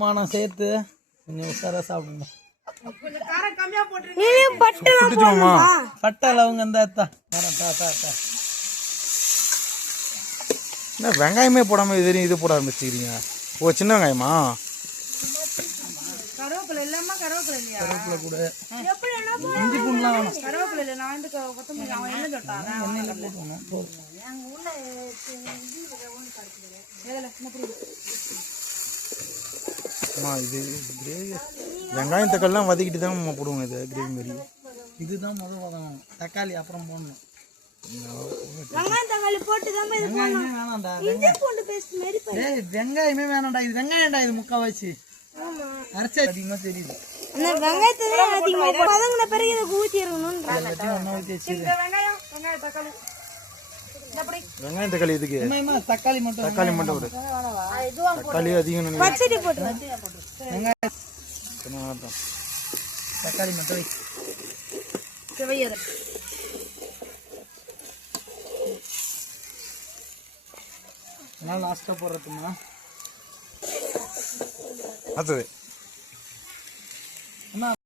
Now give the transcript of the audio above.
மானம் சேர்த்து கொஞ்சம் உஷாரா சாப்பிடுங்க. பட்டை லவங்க என்ன வெங்காயமே போடாம இது போட ஆரம்பிச்சுக்கிறீங்க? ஓ, சின்ன வெங்காயமா? கருவேப்பிலை கூட இஞ்சி பூண்டுலாம் வேணும். எண்ணெயில போட்டுக்கணும். இது கிரேவி வெங்காயம் தக்காளிலாம் வதக்கிட்டு தான் போடுவோங்க. இது கிரேவி மாதிரி இதுதான் முதல் வதங்கணும். தக்காளி அப்புறம் போடணும். வெங்காயமே வேணாம்டா. இது வெங்காயம்டா. இது முக்காவாசி அரைச்சா அதிகமா தெரியுது. வெங்காயம் தக்காளி இதுக்கு தக்காளி மட்டும் ஒரு தக்காளி அதிகம் தக்காளி மட்டும் லாஸ்டா போடுறதுமா அடுத்தது